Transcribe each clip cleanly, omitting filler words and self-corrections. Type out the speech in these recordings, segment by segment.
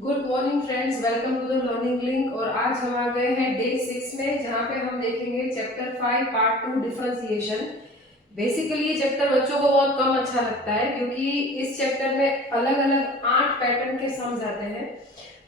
Good morning friends, welcome to the learning link. और आज हम आ गए हैं डे 6 में, जहाँ पे हम देखेंगे चैप्टर 5 पार्ट 2 डिफरेंशिएशन। बेसिकली ये चैप्टर बच्चों को बहुत कम अच्छा लगता है क्योंकि इस चैप्टर में अलग अलग 8 पैटर्न के सम्स आते हैं,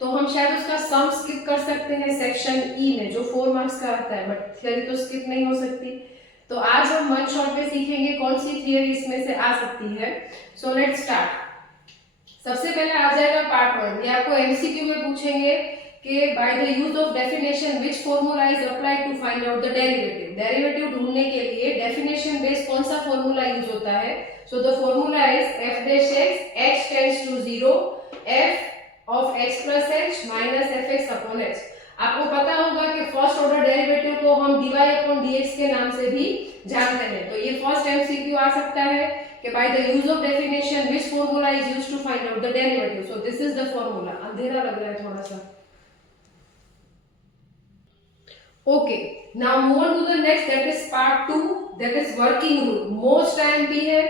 तो हम शायद उसका सम स्किप कर सकते हैं सेक्शन ई में जो 4 मार्क्स का आता है, बट थियरी तो स्किप नहीं हो सकती। तो आज हम 1 शॉट में सीखेंगे कौन सी थियरी इसमें से आ सकती है। So let's start. सबसे पहले आ जाएगा पार्ट 1। ये आपको एमसीक्यू में पूछेंगे कि by the use of definition which formula is applied to find out the derivative. Derivative ढूंढने के लिए डेफिनेशन बेस्ड कौन सा फार्मूला यूज होता है। So the formula is f dash x tends to 0 f of x plus h minus fx upon h। आपको पता होगा कि फर्स्ट ऑर्डर डेरिवेटिव को हम dy अपॉन dx के नाम से भी जानते हैं। तो ये फर्स्ट एमसीक्यू आ सकता है कि by the use of definition which formula is used to find out the derivative. So this is the formula. अंधेरा लग रहा है थोड़ा सा। Okay, now move on to the next, that is part 2, that is working rule. Most time भी है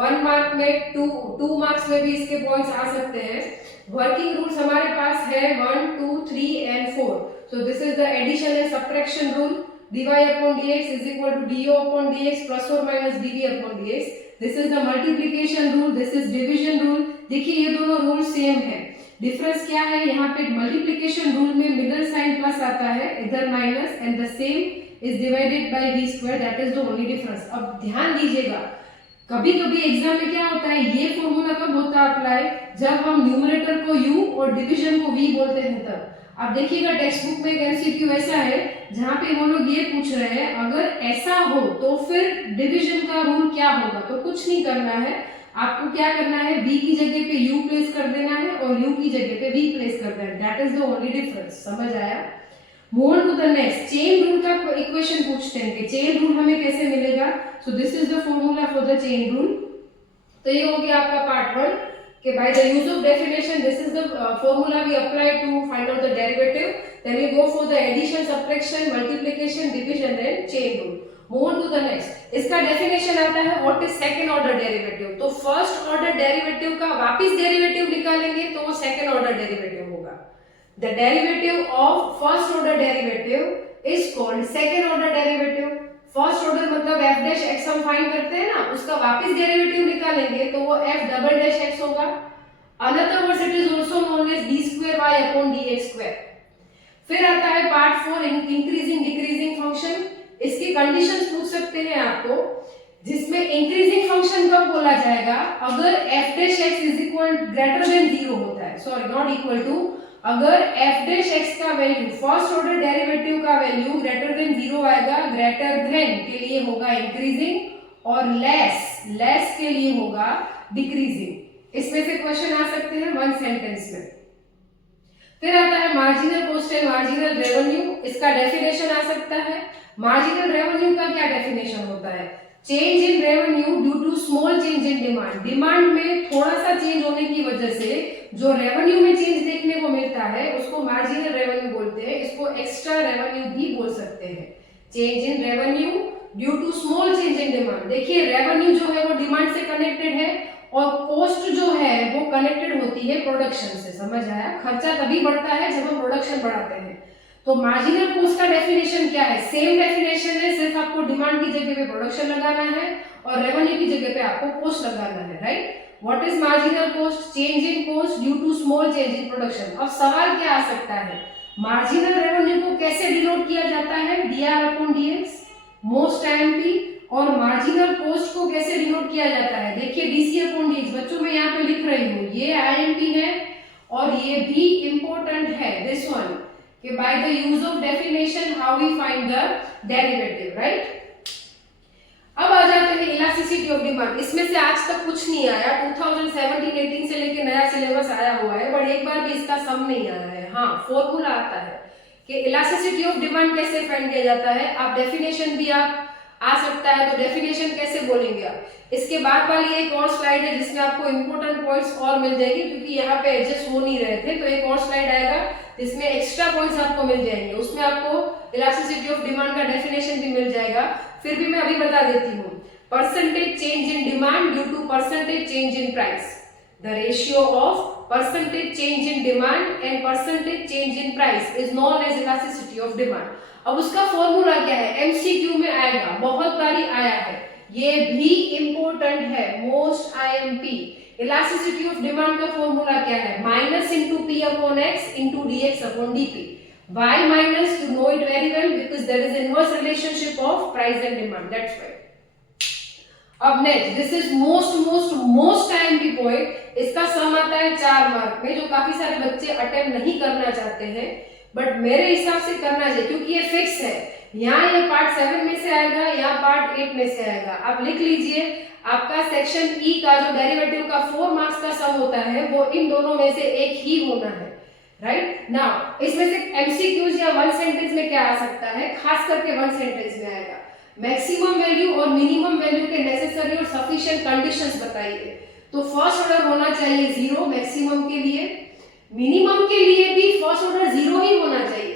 1 mark में, 2 marks में भी इसके पॉइंट्स आ सकते हैं। वर्किंग रूल्स हमारे पास है 1, 2, 3 and 4. So this is the addition and subtraction rule. dy upon dx is equal to do upon dx plus or minus dv upon dx. This is the multiplication rule, this is division rule. देखिए ये दोनों rule same है। Difference क्या है, यहाँ पे multiplication rule में middle sign plus आता है, इधर minus, and the same is divided by v square, that is the only difference. अब ध्यान दीजिएगा, कभी कभी एग्जाम में क्या होता है, ये फॉर्मूला कब होता है अप्लाई, जब हम न्यूमरेटर को u और डिवीजन को v बोलते हैं तब। अब देखिएगा टेक्स्ट बुक में एक एमसीक्यू ऐसा है जहाँ पे वो लोग ये पूछ रहे हैं अगर ऐसा हो तो फिर डिवीजन का रूल क्या होगा। तो कुछ नहीं करना है, आपको क्या करना है, v की जगह पे u प्लेस कर देना है और u की जगह पे v प्लेस कर देना है। That is the only difference. समझ आया? Move on to the next. Chain rule का इक्वेशन पूछते हैं कि चेन रूल हमें कैसे मिलेगा। So this is the formula for the chain rule. तो ये हो गया आपका पार्ट 1 कि by the use of definition this is the formula we apply to find out the derivative. Then we go for the addition, subtraction, multiplication, division and chain rule. Move on to the next. इसका definition आता है what is second order derivative. तो first order derivative का वापिस derivative निकालेंगे तो वो second order derivative होगा। The derivative of first order derivative is called second order derivative. First order मतलब f डैश x हम फाइंड करते हैं ना, उसका वापस डेरिवेटिव निकालेंगे तो वो f डबल डैश x होगा। Another words it is also known as d square y upon dx square. फिर आता है पार्ट 4, इंक्रीजिंग डिक्रीजिंग फंक्शन। इसकी कंडीशंस पूछ सकते हैं आपको, जिसमें इंक्रीजिंग फंक्शन कब बोला जाएगा, अगर f dash x is equal greater than 0 होता है, सॉरी नॉट इक्वल टू, अगर f डैश x का वैल्यू फर्स्ट ऑर्डर डेरिवेटिव का वैल्यू ग्रेटर देन 0 आएगा, ग्रेटर देन के लिए होगा इंक्रीजिंग और लेस के लिए होगा डिक्रीजिंग। इसमें से क्वेश्चन आ सकते हैं 1 सेंटेंस में। फिर आता है marginal cost and marginal revenue. इसका डेफिनेशन आ सकता है। मार्जिनल रेवेन्यू का क्या डेफिनेशन होता है, change in revenue due to small change in demand. Demand में थोड़ा सा चेंज होने की वजह से जो रेवेन्यू में चेंज देखने को मिलता है उसको मार्जिनल रेवेन्यू बोलते हैं। इसको एक्स्ट्रा रेवेन्यू भी बोल सकते हैं। Change in revenue due to small change in demand. देखिए रेवेन्यू जो है वो डिमांड से कनेक्टेड है और कॉस्ट जो है वो कनेक्टेड होती है प्रोडक्शन से। समझ आया? खर्चा तभी बढ़ता है जब हम प्रोडक्शन बढ़ाते हैं। तो मार्जिनल कॉस्ट का डेफिनेशन क्या है, सेम डेफिनेशन है, सिर्फ आपको डिमांड की जगह पे प्रोडक्शन लगाना है और रेवेन्यू की जगह पे आपको कॉस्ट लगाना है, right? What is marginal cost, change in cost due to small change in production. अब सवाल क्या आ सकता है, मार्जिनल रेवेन्यू को कैसे डिनोट किया जाता है, dr upon dx, most IMP। और मार्जिनल कॉस्ट को कैसे डिनोट किया जाता है, देखिए dc अपॉन dx। बच्चों मैं यहाँ पे लिख रही हूँ, ये IMP है और ये भी इंपॉर्टेंट है, दिस वन, कि by the use of definition how we find the derivative, right? अब आ जाते हैं इलास्टिसिटी ऑफ डिमांड। इसमें से आज तक कुछ नहीं आया, 2017-18 से लेके नया सिलेबस आया हुआ है, बट एक बार भी इसका सम नहीं आया है। हाँ, फॉर्मूला आता है कि इलास्टिसिटी ऑफ डिमांड कैसे फाइंड किया जाता है। आप डेफिनेशन भी आप आ सकता है, तो डेफिनेशन कैसे बोलेंगे आप। इसके बाद वाली एक और स्लाइड है जिसमें आपको इंपॉर्टेंट पॉइंट्स और मिल जाएगी, क्योंकि यहाँ पे एडजस्ट हो नहीं रहे थे, तो एक और स्लाइड आएगा जिसमें एक्स्ट्रा पॉइंट्स आपको मिल जाएंगे। उसमें आपको इलास्टिसिटी ऑफ डिमांड का डेफिनेशन भी मिल जाएगा। फिर भी मैं अभी बता देती हूँ, percentage change in demand due to percentage change in price. The ratio of percentage change in demand and percentage change in price is known as elasticity of demand. अब उसका फॉर्मूला क्या है, एमसीक्यू में आएगा, बहुत बारी आया है, ये भी इंपॉर्टेंट है, most IMP. Elasticity of demand का फॉर्मूला क्या है, minus into P upon x into D x upon DP. Why minus? You know it very well because there is inverse relationship of price and demand. That's why. अब next, this is most time की point. इसका सम आता है 4 mark में, जो काफी सारे बच्चे अटेम्प्ट नहीं करना चाहते हैं, बट मेरे हिसाब से करना चाहिए क्योंकि ये फिक्स है। यहाँ ये पार्ट 7 में से आएगा, यहाँ पार्ट 8 में से आएगा। आप लिख लीजिए, आपका सेक्शन ई का जो डेरिवेटिव का 4 मार्क्स का सम होता है वो इन दोनों में से एक ही होना है, राइट। नाउ इसमें से एमसीक्यूज या वन सेंटेंस में क्या आ सकता है, खास करके वन सेंटेंस में आएगा, मैक्सिमम वैल्यू और मिनिमम वैल्यू के नेसेसरी और सफिशिएंट कंडीशंस बताइए। तो फर्स्ट ऑर्डर होना चाहिए 0 मैक्सिमम के लिए, मिनिमम के लिए भी फर्स्ट ऑर्डर 0 ही होना चाहिए।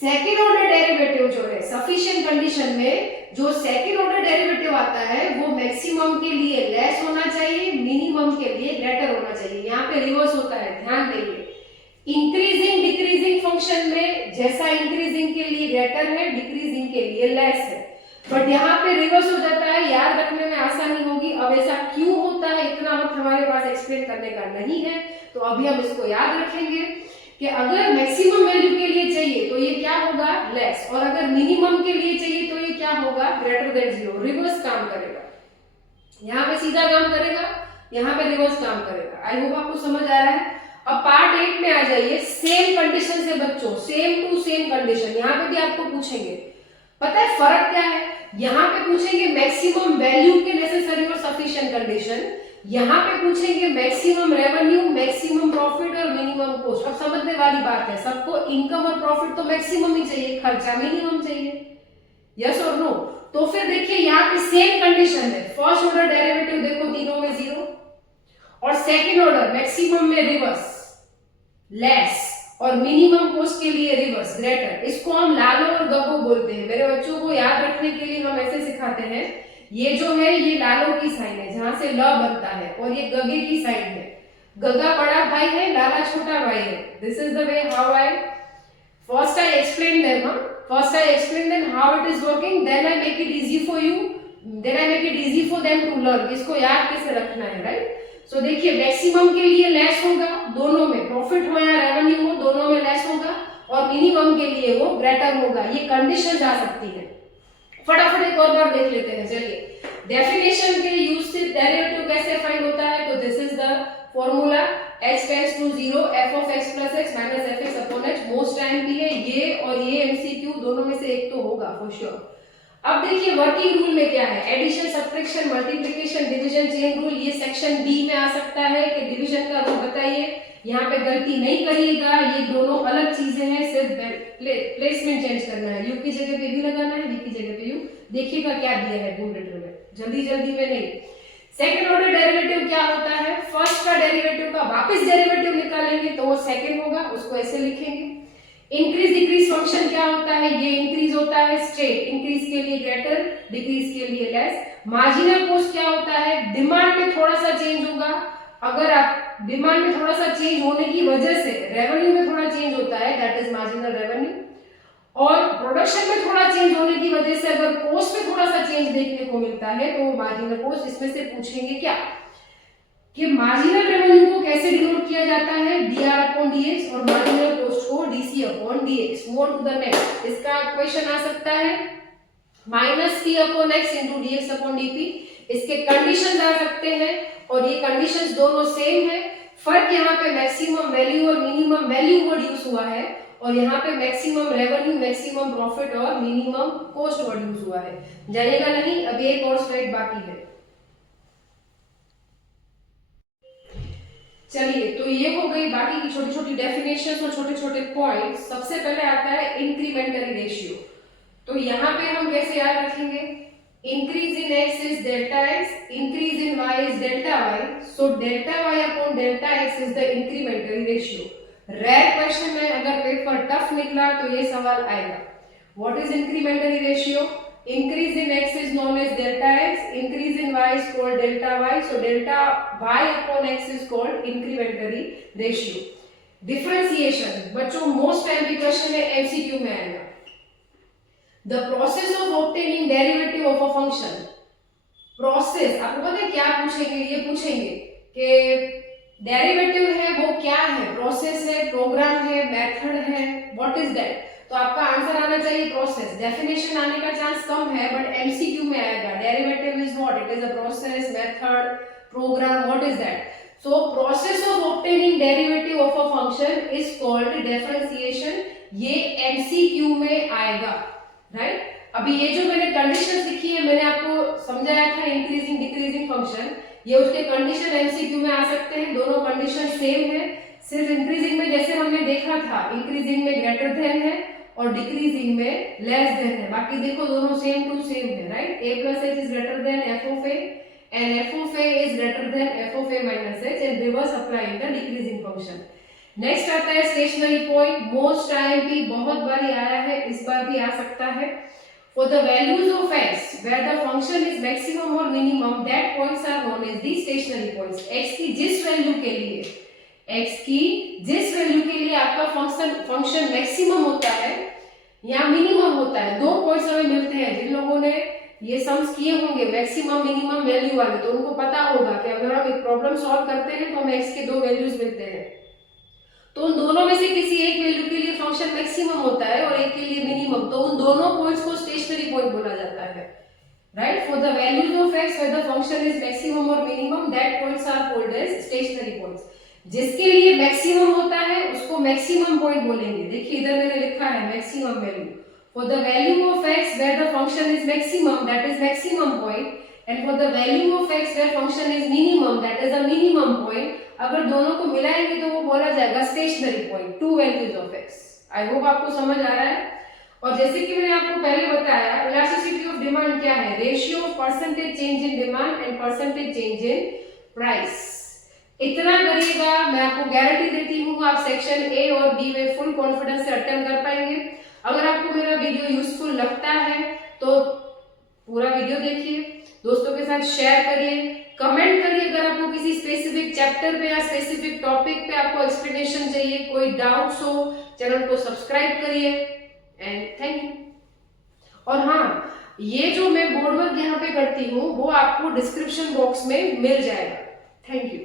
सेकंड ऑर्डर डेरिवेटिव जो है सफिशिएंट कंडीशन में, जो सेकंड ऑर्डर डेरिवेटिव आता है वो मैक्सिमम के लिए लेस होना चाहिए, मिनिमम के लिए ग्रेटर होना चाहिए। यहाँ पे रिवर्स होता है, ध्यान देंगे। इंक्रीजिंग डिक्रीजिंग फंक्शन में जैसा इंक्रीजिंग के लिए ग्रेटर है, डिक्रीजिंग के लिए लेस है, बट यहाँ पे रिवर्स हो जाता है। याद रखने में आसानी होगी। अब ऐसा क्यों होता है, इतना वक्त हमारे पास एक्सप्लेन करने का नहीं है, तो अभी हम इसको याद रखेंगे कि अगर मैक्सिमम वैल्यू के लिए चाहिए तो ये क्या होगा, लेस, और अगर मिनिमम के लिए चाहिए तो ये क्या होगा, ग्रेटर देन 0। रिवर्स काम करेगा, यहाँ पे सीधा काम करेगा, यहाँ पे रिवर्स काम करेगा। आई होप आपको समझ आ रहा है। अब पार्ट 8 में आ जाइए, सेम कंडीशन से बच्चों, सेम टू सेम कंडीशन। यहाँ पे भी आपको पूछेंगे, पता है फर्क क्या है, यहाँ पे पूछेंगे मैक्सिमम वैल्यू के नेसेसरी और सफिशिएंट कंडीशन, यहाँ पे पूछेंगे मैक्सिमम रेवेन्यू, मैक्सिमम प्रॉफिट और मिनिमम कॉस्ट। अब समझने वाली बात है, सबको इनकम और प्रॉफिट तो मैक्सिमम ही चाहिए, खर्चा मिनिमम चाहिए, यस और नो। तो फिर देखिए यहाँ पे सेम कंडीशन है, फर्स्ट ऑर्डर डेरिवेटिव देखो तीनों में 0, और सेकंड ऑर्डर मैक्सिमम में रिवर्स लेस, और मिनिमम कॉस्ट के लिए रिवर्स ग्रेटर। इसको हम लालो और गगो बोलते हैं। मेरे बच्चों को याद रखने के लिए हम ऐसे सिखाते हैं, ये जो है ये लालो की साइन है जहां से ल बनता है, और ये गगे की साइन है। गगा बड़ा भाई है, लाला छोटा भाई है। This is the way how I first I explain them, first I explain them how it is working, then I make it easy for you, then I make it easy for them to learn. इसको याद कैसे रखना है, right. सो देखिए maximum के लिए less होगा, दोनों में प्रॉफिट हो या रेवेन्यू हो, दोनों में लेस होगा, और मिनिमम के लिए वो ग्रेटर होगा। ये कंडीशन आ सकती है। फटाफट एक और बार देख लेते हैं, चलिए। डेफिनेशन के यूज से डेरिवेटिव कैसे फाइंड होता है, तो this is the formula, h tends to 0 f of x plus x minus fx upon h। Most time भी है ये, और ये एमसीक्यू दोनों में से एक तो होगा फॉर श्योर। अब देखिए वर्किंग रूल में क्या है, addition, subtraction, multiplication, division, chain rule. ये सेक्शन बी में आ सकता है कि डिवीजन का रूल बताइए। यहाँ पे गलती नहीं करिएगा, ये दोनों अलग चीजें हैं, सिर्फ प्लेसमेंट चेंज करना है। यू की जगह पे भी लगाना है, वी की जगह पे यू। देखिएगा क्या दिया है न्यूमरेटर में, जल्दी जल्दी में नहीं। सेकंड ऑर्डर डेरिवेटिव क्या होता है, फर्स्ट का डेरिवेटिव का वापस डेरिवेटिव निकालेंगे तो वो सेकंड होगा, उसको ऐसे लिखेंगे। इंक्रीज डिक्रीज फंक्शन क्या होता है, ये इंक्रीज होता है स्ट्रेट, इंक्रीज के लिए ग्रेटर, डिक्रीज के लिए लेस। मार्जिनल कॉस्ट क्या होता है, डिमांड में थोड़ा सा चेंज होगा। अगर आप डिमांड में थोड़ा सा चेंज होने की वजह से रेवेन्यू में थोड़ा चेंज होता है, दैट इज मार्जिनल रेवेन्यू। और प्रोडक्शन में थोड़ा चेंज होने की वजह से अगर कॉस्ट में थोड़ा सा चेंज देखने को मिलता है तो मार्जिनल कॉस्ट। इसमें से पूछेंगे क्या कि मार्जिनल रेवेन्यू को कैसे डिनोट किया जाता है, dr अपॉन dx, और मार्जिनल कॉस्ट को dc upon dx। Move on to the next. इसका क्वेश्चन आ सकता है minus p upon x into dx upon dp। इसके कंडीशंस आ सकते हैं, और ये कंडीशंस दोनों सेम है। फर्क यहाँ पे मैक्सिमम वैल्यू और मिनिमम वैल्यू वर्ड यूज हुआ है, और यहाँ पे मैक्सिमम रेवेन्यू, मैक्सिमम प्रॉफिट और मिनिमम कॉस्ट वर्ड यूज हुआ है। जानिएगा नहीं, अभी एक और स्लाइड बाकी है। चलिए, तो ये हो गई बाकी की छोटी छोटी डेफिनेशंस और छोटे छोटे पॉइंट्स। सबसे पहले आता है इंक्रीमेंटरी रेशियो। तो यहाँ पे हम कैसे याद रखेंगे, increase in x is delta x, increase in y is delta y, so delta y upon delta x is the incrementary ratio. Rare question में अगर पेपर टफ निकला तो ये सवाल आएगा। What is incrementary ratio, increase in x is known as delta x, increase in y is called delta y. So delta y upon x is called incrementary ratio. Differentiation, बच्चों most time की question है, MCQ में आएगा. The process of obtaining derivative of a function. Process आपको पता है क्या पूछेंगे, ये पूछेंगे कि डेरिवेटिव है वो क्या है, प्रोसेस है, प्रोग्राम है, मेथड है, व्हाट इज दैट. तो आपका आंसर आना चाहिए प्रोसेस. डेफिनेशन आने का चांस कम है बट एमसीक्यू में आएगा. Derivative is what, it is a process, method, program, what is that. So process of obtaining derivative of a function is called differentiation. ये MCQ में आएगा, right? अभी ये जो मैंने कंडीशंस लिखी है, मैंने आपको समझाया था इंक्रीजिंग डिक्रीजिंग फंक्शन, ये उसके कंडीशन MCQ में आ सकते हैं. दोनों कंडीशन सेम है, सिर्फ इंक्रीजिंग में जैसे हमने देखा था, इंक्रीजिंग में ग्रेटर देन है और डिक्रीजिंग में लेस देन है. बाकी देखो दोनों सेम टू सेम है, right. a plus h is greater than f of a and f of a is greater than f of a minus h, and reverse apply in the decreasing function. Next आता है stationary point. Most time भी बहुत बार आया है, इस बार भी आ सकता है. For the values of x where the function is maximum or minimum, that points are known as the stationary points. x की जिस वैल्यू के लिए, x की जिस वैल्यू के लिए आपका फंक्शन मैक्सिमम होता है या मिनिमम होता है, दो पॉइंट्स हमें मिलते हैं. जिन लोगों ने ये सम्स किए होंगे मैक्सिमम मिनिमम वैल्यू वाले, तो उनको पता होगा कि अगर हम एक प्रॉब्लम सॉल्व करते हैं तो हमें x के दो वैल्यूज मिलते हैं, तो उन दोनों में से किसी एक वैल्यू के लिए फंक्शन मैक्सिमम होता है और एक के लिए मिनिमम, तो उन दोनों पॉइंट्स को स्टेशनरी पॉइंट बोला जाता है, right. For the values of x where the function is maximum or minimum, that points are called as stationary points. जिसके लिए मैक्सिमम होता है उसको मैक्सिमम पॉइंट बोलेंगे. देखिए इधर मैंने लिखा है maximum value. For the value of x where the function is maximum, that is maximum point, and for the value of x where function is minimum, that is a minimum point. अगर दोनों को मिलाएंगे तो वो बोला जाएगा stationary point. To values of x. I hope आपको समझ आ रहा है. और जैसे कि मैंने आपको पहले बताया, इलास्टिसिटी ऑफ डिमांड क्या है, ratio of percentage change in demand and percentage change in price. इतना करिएगा, मैं आपको गारंटी देती हूँ आप सेक्शन ए और बी में फुल कॉन्फिडेंस से अटेम्प्ट कर पाएंगे. अगर आपको मेरा वीडियो यूजफुल लगता है तो पूरा वीडियो देखिए, दोस्तों के साथ शेयर करिए, कमेंट करिए. अगर आपको किसी स्पेसिफिक चैप्टर पे या स्पेसिफिक टॉपिक पे आपको एक्सप्लेनेशन चाहिए, कोई डाउट्स हो, चैनल को सब्सक्राइब करिए एंड थैंक यू. और हाँ, ये जो मैं बोर्ड वर्क यहाँ पे करती हूँ वो आपको डिस्क्रिप्शन बॉक्स में मिल जाएगा. Thank you.